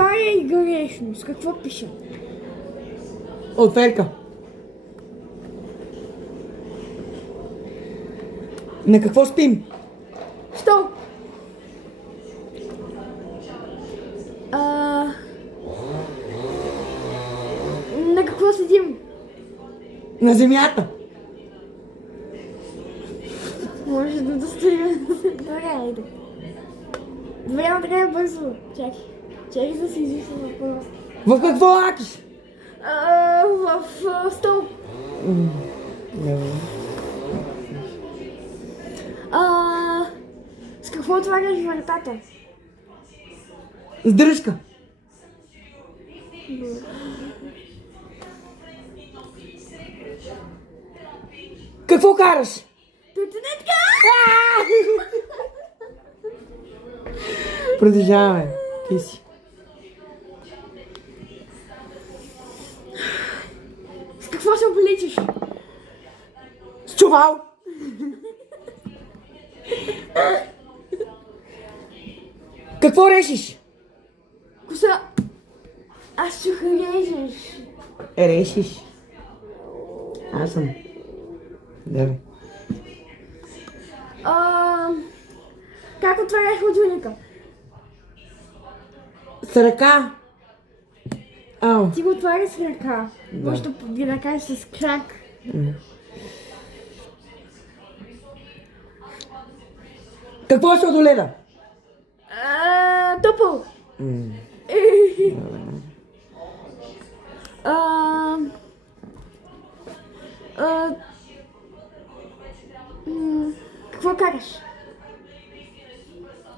отваря и грешно. С какво пише? Отверка. На какво спим? Стол. На какво седим? На земята. Може да достоим. Добре, айде. Време трябва бързо. Чакай да си измисля въпрос. В какво акиш? В стол. С какво отваряш вратата? С дръжка. Какво караш? Тротинетка! Продължаваме. Ти си. С какво се обличаш? С чувал. Какво решиш? Коса. Аз чух режеш. Решиш. Аз съм. Давай. Как отваряш хладилника? С ръка. Ау. Ти го отваряш с ръка. Да. Може да накажеш с крак. Какво ще одоледа? Топъл. Какво караш?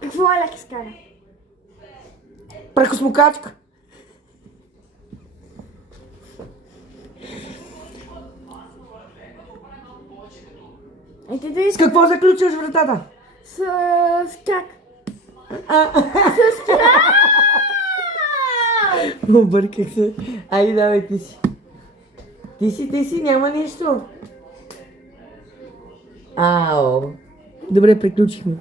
Какво Алекс кара? Прахосмокачка. Ти да С какво заключваш вратата? С крак. Обърках се. Айде, давай ти си. Ти си, няма нищо. Ау. Добре, приключихме.